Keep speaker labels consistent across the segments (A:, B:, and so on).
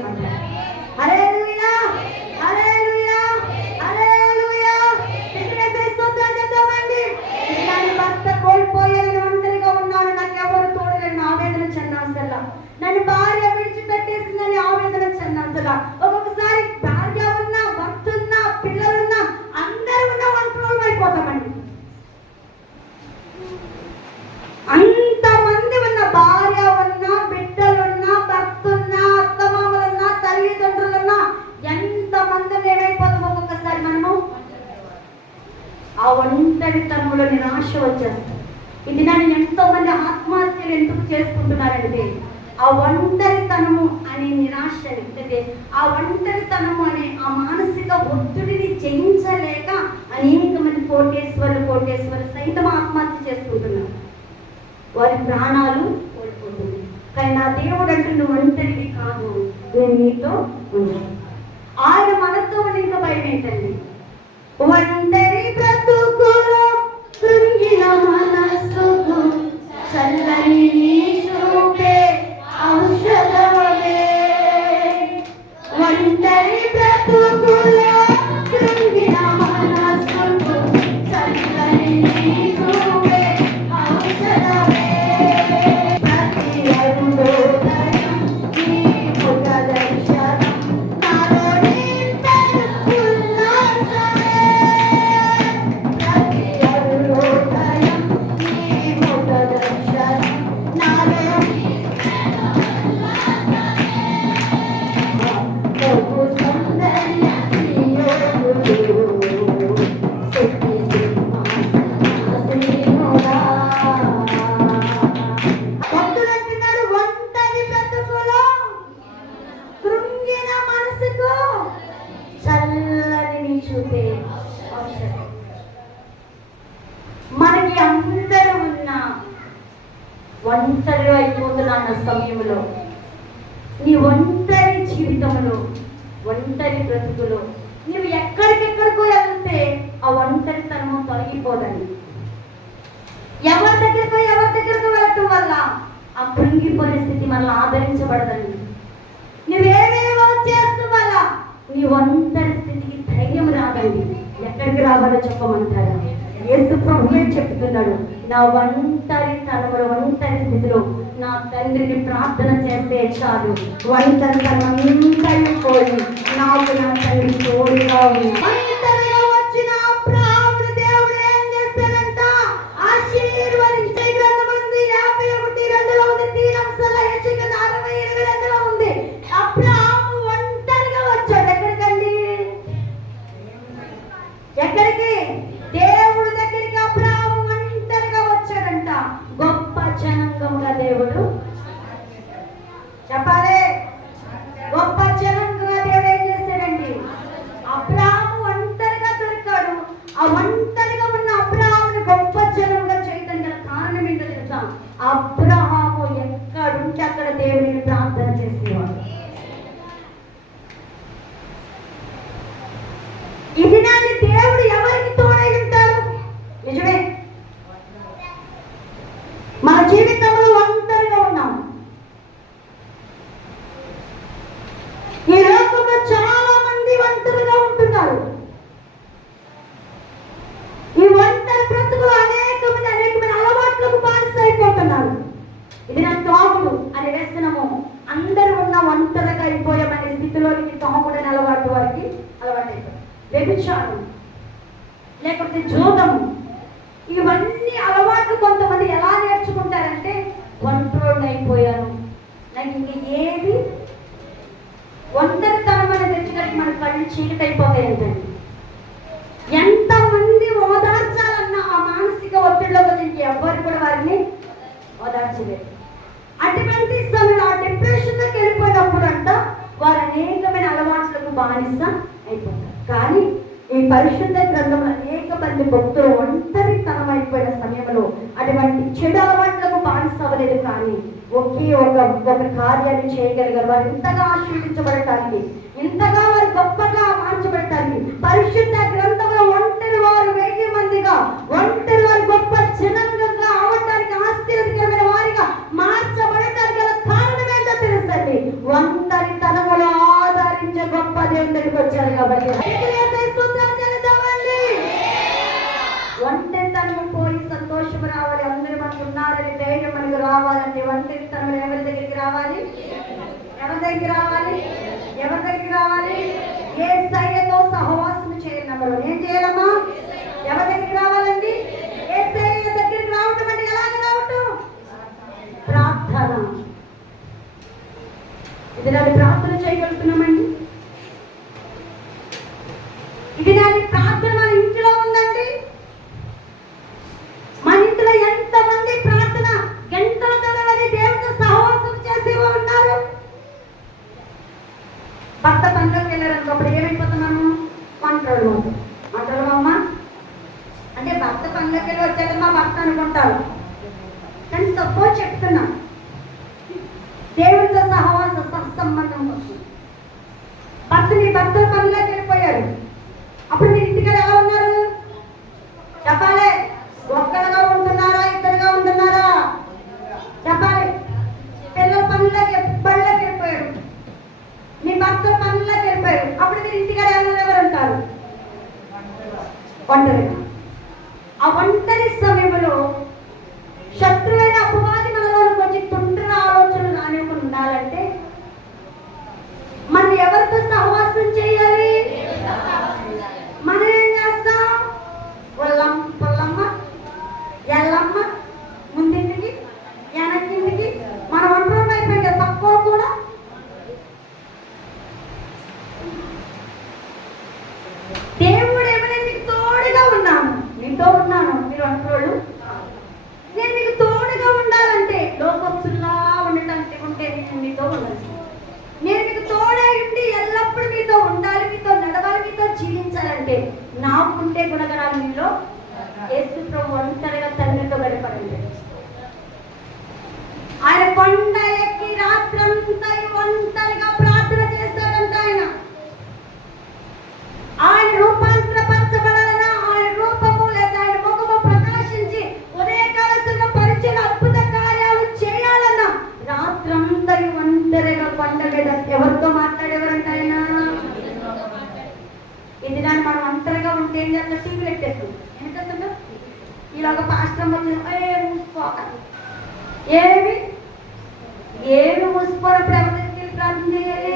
A: Thank you. వచ్చేస్తాయి ఇది నన్ను సువార్తలు చెప్పమంటాడు యేసు ప్రభువే చెప్తున్నాడు. నా ఒంటరి తనముల ఒంటరి స్థితిలో నా తండ్రిని ప్రార్థన చేస్తే చాలు. వంటరి తన తనంతరి పోయి నాకు నా తండ్రి తోడుగా ఉంది కార్యాన్ని చేయగలిగారు. వారు ఇంతగా ఆశీర్వించబడటానికి ఇంతగా వారు గొప్పగా మార్చబడటానికి పరిశుద్ధ గ్రంథంలో ఒంటరి వారు వెయ్యి మందిగా ఒంటరి వారు గొప్ప జనంగా అవటానికి ఆశ్చర్యకరమైన వారిగా మార్చబడటానికి గల కారణం ఏంటో తెలుసండి. ఒంటరి తనములు ఆదరించే గొప్ప దేవుడికి వచ్చారు కాబట్టి. ఎవరి దగ్గరికి రావాలి? ఎవరి దగ్గరికి రావాలి? ఏ సైతో సహవాసం చేయండి అమ్మలో. ఏం చేయాలమ్మా? ఎవరి దగ్గరికి రావాలండి? ఏ సైయ దగ్గరికి రావటం అంటే ఎలాగ రావటం? ప్రార్థన. ఇది ప్రార్థన చేయగలుగుతున్నామండి. బాగుంటే గుణగణాలు మీలో. యేసు ప్రభు అంత ఇలాగ పాస్టర్ ఏ మూసుకోవాలి ఏమి? ఏమి మూసుకోరప్పుడు ఎవరి ప్రార్థన చేయాలి?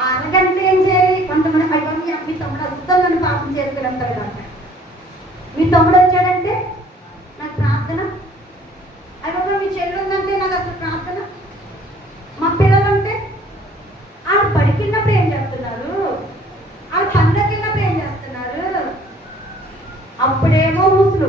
A: అరగంటే ఏం చేయాలి? కొంతమంది అయ్యో మీ తమ్ముడు వస్తుందని పాపం చేసుకుని అంటారు మీ తమ్ముడు వచ్చాడంటే ఏమో ముసులు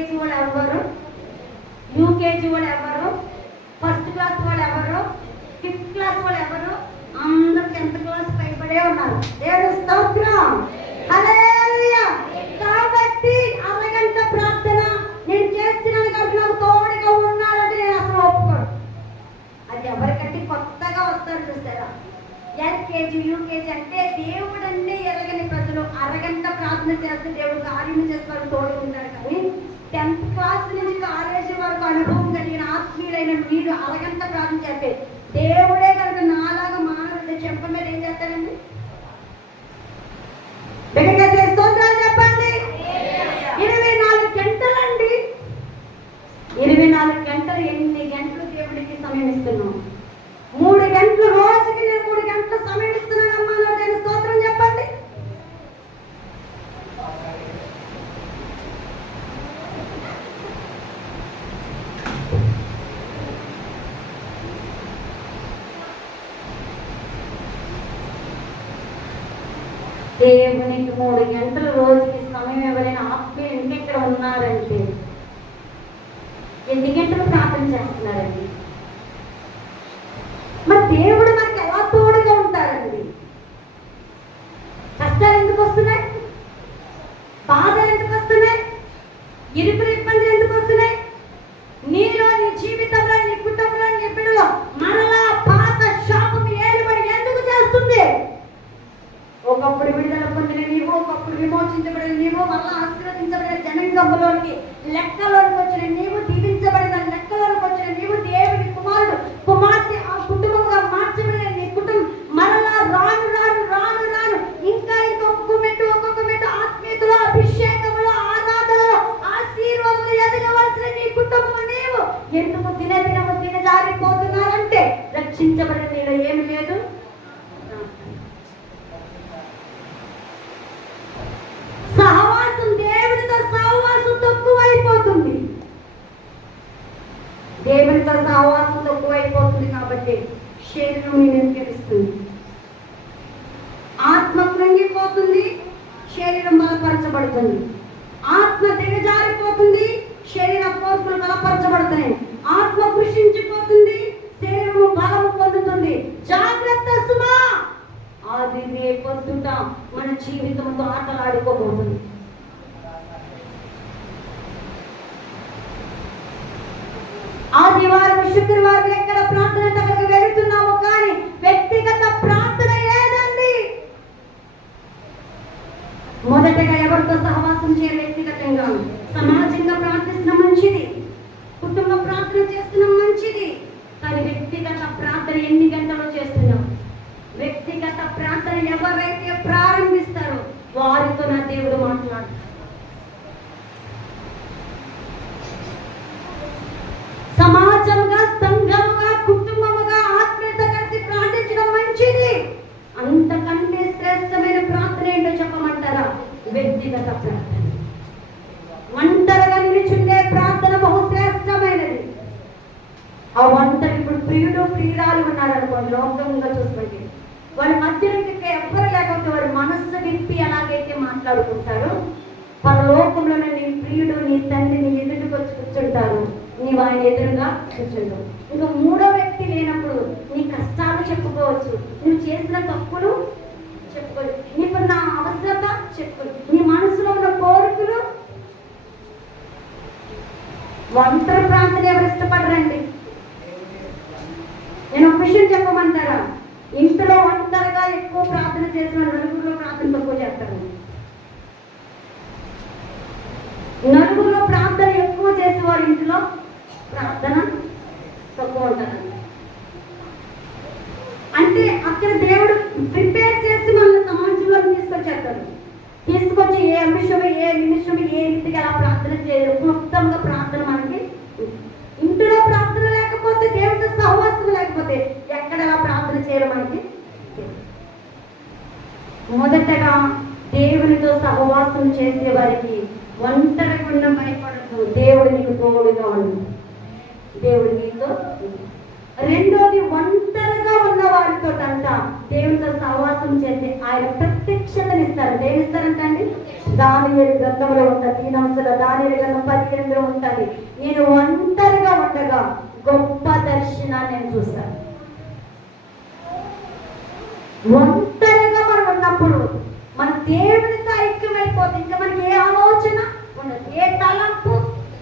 A: ఎల్కేజీ వాళ్ళు ఎవరు యూకేజీ వాళ్ళు ఎవరు ఫస్ట్ క్లాస్ వాళ్ళు ఎవరు ఫిఫ్త్ క్లాస్ వాళ్ళు ఎవరు అందరు టెన్త్ క్లాస్ పైబడే ఉన్నారు. నేను స్తోత్రం. కాబట్టి అరగంట ప్రార్థన నేను చేస్తున్నాను కాబట్టి నాకు తోడుగా ఉన్నారంటే నేను అసలు ఒప్పుకోను. అది ఎవరికంటే కొత్తగా వస్తారు చూసారా? ఎల్కేజీ యూకేజీ అంటే దేవుడు ఎరగని ప్రజలు. అరగంట ప్రార్థన చేస్తే దేవుడు కార్యం చేస్తాడు తోడు ఉంటారు. కానీ టెన్త్ క్లాస్ నుంచి కాలేజీ వరకు అనుభవం కలిగిన ఆత్మీయులైన మీరు అరగంట ప్రార్థన చెప్పే దేవుడే కనుక నాలాగా మానవుడు చెంప మీద ఏం చేస్తారండి అందరూ సహవాసం తక్కువైపోతుంది కాబట్టి శరీరం ప్రవర్తించే వ్యక్తిగతంగా సమాజంగా వారి మధ్యలో ఇంకా ఎవ్వరు లేకపోతే వారి మనస్సు నింపి ఎలాగైతే మాట్లాడుకుంటారో లోకంలో నీ ప్రియుడు నీ తండ్రి నీ ఎదుటికి వచ్చి కూర్చుంటారు. నీ ఆయన ఎదురుగా కూర్చుంటారు ఇంకా మూడో వ్యక్తి లేనప్పుడు నీ కష్టాలు చెప్పుకోవచ్చు. నువ్వు చేసిన తప్పులు చెప్పుకోవచ్చు నా అవసరత చెప్పుకోవచ్చు నీ మనసులో ఉన్న కోరికలు ఒంటరి ప్రాంతం ఎవరు ఇష్టపడరండి? నేను ఒక విషయం చెప్పమంటారా? ఇంట్లో ఒంటరిగా ఎక్కువ ప్రార్థన చేసిన నలుగురిలో ప్రార్థన తక్కువ చేస్తారు. నలుగురిలో ప్రార్థన ఎక్కువ చేసేవారు ఇంట్లో ప్రార్థన తక్కువ ఉంటారు. అంటే అక్కడ దేవుడు ప్రిపేర్ చేసి మన సమాజంలో తీసుకొచ్చేస్తారు. తీసుకొచ్చి ఏ అంశం ఏ నిమిషం ఏ రీతిగా అలా ప్రార్థన చేయరు. మొత్తంగా ప్రార్థన మనకి ఇంట్లో ప్రార్థన లేకపోతే దేవుడితో సహవాసం లేకపోతే చేయడం చేయరు మొదటగా దేవునితో సహవాసం చేసే వారికి ఒంటరిగా భయపడదు దేవుడు నీకు తోడుగా ఉండు. దేవుడు నీతో రెండోది ఒంటరిగా ఉన్న వారితో అంట దేవునితో సహవాసం చేసి ఆయన ప్రత్యక్షతనిస్తారు. ఇస్తారు దేని దాని అండి దాని గ్రంథంలో ఉంటుంది దీనంశల దాని గ్రంథం పదిహేనులో ఉంటుంది. నేను ఒంటరిగా ఉండగా గొప్ప దర్శనాన్ని నేను చూస్తాను. ఒంటరిగా మనం ఉన్నప్పుడు మన దేవునితో ఐక్యమైపోతుంది ఇంకా మనకి ఏ ఆలోచన ఉండదు. ఏ తలంపు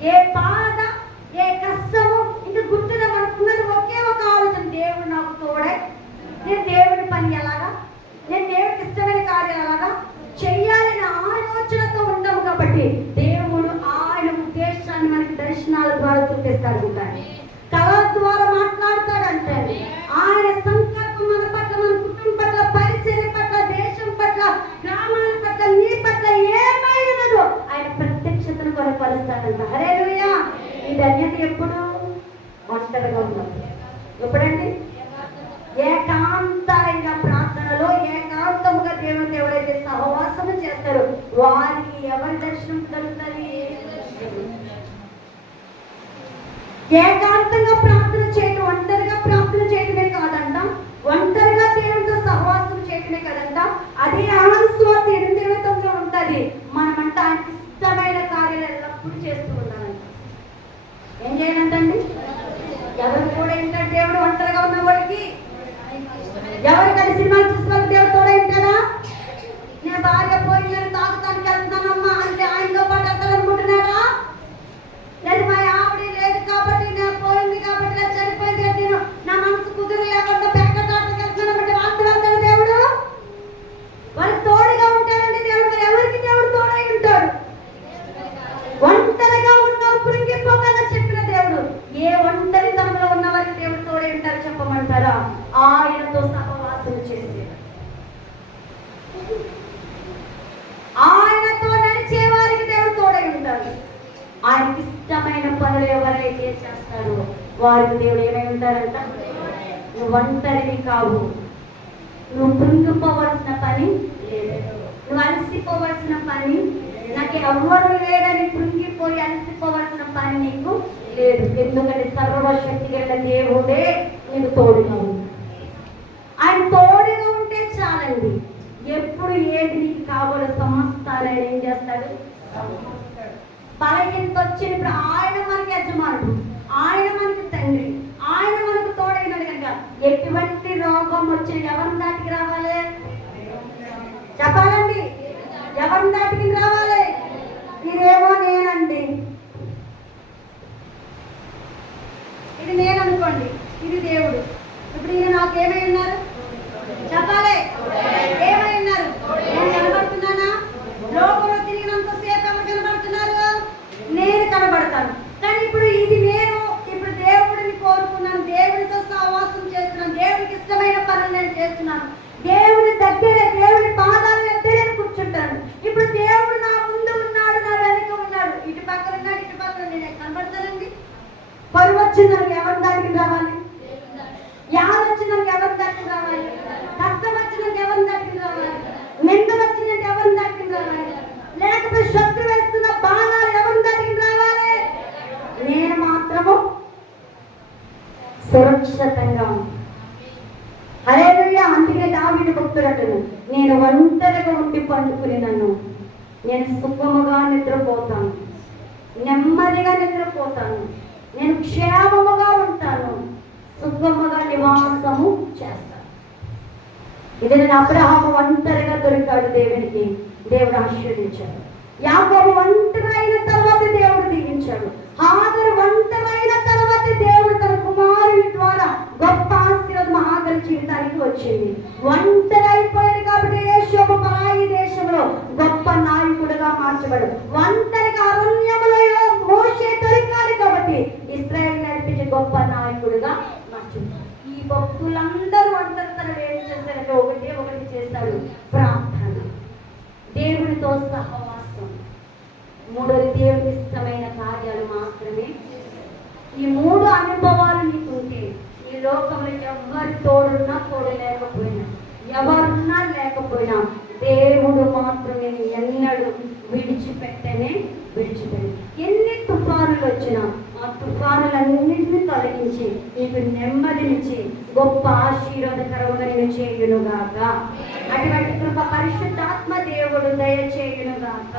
A: ఏ బాధ ఏ కష్టము ఇంకా గుర్తుగా మనకున్నది ఒకే ఒక ఆలోచన. దేవుడు నాకు తోడే నేను దేవుని పని ఎలాగా నేను దేవుడికి ఇష్టమైన కార్యం ఎలాగా చెయ్యాలని ఆలోచనతో ఉండము కాబట్టి దేవుడు ఆయన ఉద్దేశాన్ని మనకి దర్శనాల ద్వారా చూపిస్తాడు కళ ద్వారా మాట్లాడతాడంటే ఆయన సంకల్పం మన పట్ల మన కుటుంబం పట్ల పరిచయం పట్ల దేశం పట్ల గ్రామాల పట్ల నీ పట్ల ఏమైనదో ఆయన ప్రత్యక్షతను కొనపరుస్తాడంట హరే ఈ ధన్యత ఎప్పుడు ఒంటరిగా ఉన్నప్పుడు ఎప్పుడండి? ఏకాంతంగా ప్రార్థనలో ఏకాంతముగా దేవుని ఎవరైతే సహవాసము చేస్తారో వారికి ఎవరి దర్శనం కలుగుతుంది? ఏకాంతంగా ప్రార్థన చేయడం అంటే ప్రార్థన చేయడమే కాదంట ఒంటరిగా దేవునితో సహవాసం చేయడమే అదే ఆనందస్వార్థ ఎనిమిది ఇరవై తొమ్మిదిలో ఉంటుంది. మనమంట ఆయనకి ఇష్టమైన కార్యాలు ఎల్లప్పుడూ చేస్తూ ఉండాలంట. ఏం చేయాలంటండి ఎవరు కూడా ఏంటంటే దేవుడు ఒంటరిగా ఉన్న వాళ్ళకి ఎవరు కలిసి సినిమాలు చూసిన దేవుడు తోడే ఉంటాడా? నేను భార్య పోయి తాగుతానికి వెళ్తానమ్మా అంటే ఆయనతో పాటు వెళ్తాననుకుంటున్నారా లేదు మా ఆవిడ లేదు కాబట్టి నేను పోయింది కాబట్టి నేను చనిపోయింది కాబట్టి నేను నా మనసు కుదురు లేకుండా ప్యాకెట్ ఆటకి వెళ్తున్నానంటే వాళ్ళతో వెళ్తాడు దేవుడు వాళ్ళు తోడుగా ఉంటాడండి దేవుడు మరి ఎవరికి దేవుడు తోడై ఉంటాడు ఒంటరిగా ఉన్నప్పుడు ఇంకెపోకుండా చెప్పిన దేవుడు ఏ ఒంటరితనంలో ఉన్న వారికి దేవుడు తోడై ఉంటారు చెప్పమంటారా ఆయనతో సహవాసం చేసి ఆయనతో నడిచే వారికి దేవుడు తోడై ఉంటాడు ఆయనకి ఇష్టమైన పనులు ఎవరైతే చేస్తారో వారికి దేవుడు ఏమై ఉంటారంట నువ్వు ఒంటరివి కావు నువ్వు కృంగిపోవలసిన పని లేదు నువ్వు అలసిపోవలసిన పని నాకు ఎవ్వరు లేదని కృంగిపోయి అలసిపోవలసిన పని నీకు లేదు. ఎందుకంటే సర్వశక్తి గల దేవుడే నీకు తోడుగా ఉంది ఆయన తోడుగా ఉంటే చాలండి. ఎప్పుడు ఏది నీకు కావాలో సమస్తాలు ఆయన ఏం చేస్తాడు? బలహీనత వచ్చినప్పుడు ఆయన మనకి యజమానుడు ఆయన మనకి తండ్రి ఆయన మనకు తోడైనడు కనుక ఎటువంటి రోగం వచ్చిన ఎవరిని దాటికి రావాలి? చెప్పాలండి. ఎవరిని దాటికి రావాలి? ఇదేమో నేనండి. ఇది నేను అనుకోండి ఇది దేవుడు. ఇప్పుడు ఈయన నాకేమై ఉన్నారు? చెప్పాలి. ఏమై ఉన్నారు? నేను కనబడుతున్నానా? లోపల తిరిగినంత సేపు ఎవరు కనబడుతున్నారు నేను కనబడతాను కానీ ఇప్పుడు ఇది నేను ఇప్పుడు దేవుడిని కోరుకున్నాను దేవుడితో సహవాసం చేస్తున్నాను దేవుడికి ఇష్టమైన పనులు నేను చేస్తున్నాను దేవుడి దగ్గరే దేవుడి పాదాల దగ్గరే నేను కూర్చుంటాను ఇప్పుడు దేవుడు నా ముందు ఉన్నాడు నా వెనుక ఉన్నాడు ఇటు పక్కన ఉన్నాడు ఇటు పక్కన నేను కనబడతానండి పరువు వచ్చిందని ఎవరి దానికి రావాలి యాద వచ్చిందని ఎవరి దానికి రావాలి కష్టం వచ్చిందని ఎవరి దానికి రావాలి నింద వచ్చిందంటే ఎవరి దానికి రావాలి లేకపోతే శక్తి వేస్తున్న బాణాలు ఎవరి దానికి రావాలి నేను మాత్రము సురక్షితంగా ఉంది హరేలుయ్య అందుకే దావిడి భక్తుడటను నేను ఒంటరిగా ఉండి పండుకుని నన్ను. నేను సుఖముగా నిద్రపోతాను. నెమ్మదిగా నిద్రపోతాను. నేను క్షేమముగా ఉంటాను. సుఖముగా నివాసము చేస్తాను. ఇది నేను అబ్రహాము ఒంటరిగా దొరికాడు దేవునికి. దేవుడు ఆశీర్వదించాడు. యాకోబు ఒంటరైన తర్వాత దేవుడు దీవించాడు. హాగరు ఒంటరైన తర్వాత దేవుడు తన కుమారుని ద్వారా గొప్ప ఆశీర్వాదం హాగరు జీవితానికి వచ్చింది. ఒంటరైపోయాడు కాబట్టి శోభ పరాయి దేశంలో గొప్ప నాయకుడుగా మార్చబడు. ఒంటరిగా అరణ్యములో మోసే దొరికాడు కాబట్టి ఇస్రాయల్ నడిపించే గొప్ప నాయకుడుగా మార్చింది ఈ భక్తులందరూ ఒంటరితనం ఏం చేస్తారంటే ఒకటే ఒకటి చేస్తాడు. ప్రార్థన. దేవుడితో సహా మూడోది దేవునికి ఇష్టమైన కార్యాలు మాత్రమే. ఈ మూడు అనుభవాలు నీకుంటే ఈ లోకంలో ఎవరు తోడున్నా తోడు లేకపోయినా ఎవరున్నా లేకపోయినా దేవుడు మాత్రమే ఎన్నడూ విడిచిపెట్టనే విడిచిపెట్టి ఎన్ని తుఫానులు వచ్చినా ఆ తుఫానులన్నింటినీ తొలగించి నీకు నెమ్మదినిచ్చి గొప్ప ఆశీర్వాదకరముగా నేను చేయునుగాక. అటువంటి కృప పరిశుద్ధాత్మ దేవుడు దయచేయునుగాక.